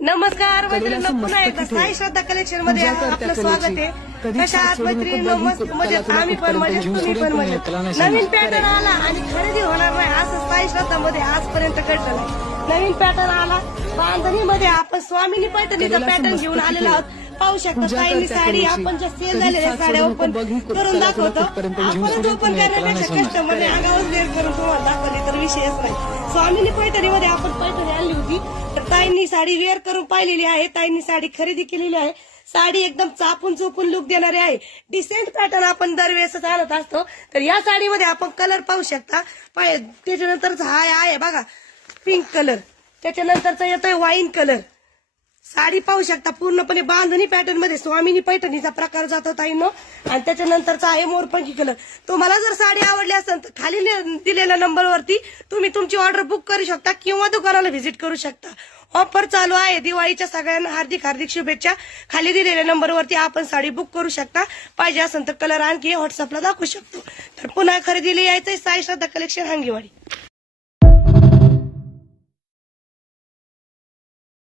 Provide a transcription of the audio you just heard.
नमस्कार मैत्रिणींनो, पुन्हा एकदा साई श्रद्धा कलेक्शन मध्ये आपलं स्वागत आहे. कशा आहात मैत्रिणींनो? मस्त मजेत, आम्ही पण मजेत, तुम्ही पण मजेत. नवीन पॅटर्न आला आणि खरेदी होणार नाही असं साई श्रद्धा मध्ये आजपर्यंत घडलं नाही. नवीन पॅटर्न आला बांधणीमध्ये. आपण स्वामिनी पैठणीचा पॅटर्न घेऊन आलेलो आहोत. पाहू शकता ताईंनी साडी, आपण ज्या सेल झालेल्या साड्या ओपन करून दाखवतो. आपणच ओपन करण्यापेक्षा कस्टमरने आगावच वेळ करून तुम्हाला दाखवली तर विषयच नाही. स्वामिनी पैठणीमध्ये आपण पैठणी आणली होती, तर ताईंनी साडी वेअर करून पाहिलेली आहे. ताईंनी साडी खरेदी केलेली आहे. साडी एकदम चापून चोपून लुक देणारी आहे. डिसेंट पॅटर्न आपण दरवेळेस आणत असतो. तर या साडीमध्ये आपण कलर पाहू शकता. त्याच्यानंतरचा हा आहे बघा पिंक कलर, त्याच्यानंतरचा येतोय वाईन कलर. साडी पाहू शकता पूर्णपणे बांधणी पॅटर्न मध्ये स्वामिनी पैठणीचा प्रकार जातो ताईंनो. आणि त्याच्यानंतरचा आहे मोरपंखी कलर. तुम्हाला जर साडी आवडली असेल तर खाली दिलेल्या नंबरवरती तुम्ही तुमची ऑर्डर बुक करू शकता किंवा दुकानाला व्हिजिट करू शकता. ऑफर चालू आहे दिवाळीच्या. सगळ्यांना हार्दिक हार्दिक शुभेच्छा. खाली दिलेल्या नंबरवरती आपण साडी बुक करू शकता. पाहिजे असेल तर कलर आणखी व्हॉट्सअपला दाखवू शकतो. तर पुन्हा खरेदीला यायचंय साई श्रद्धा कलेक्शन हांगीवाडी.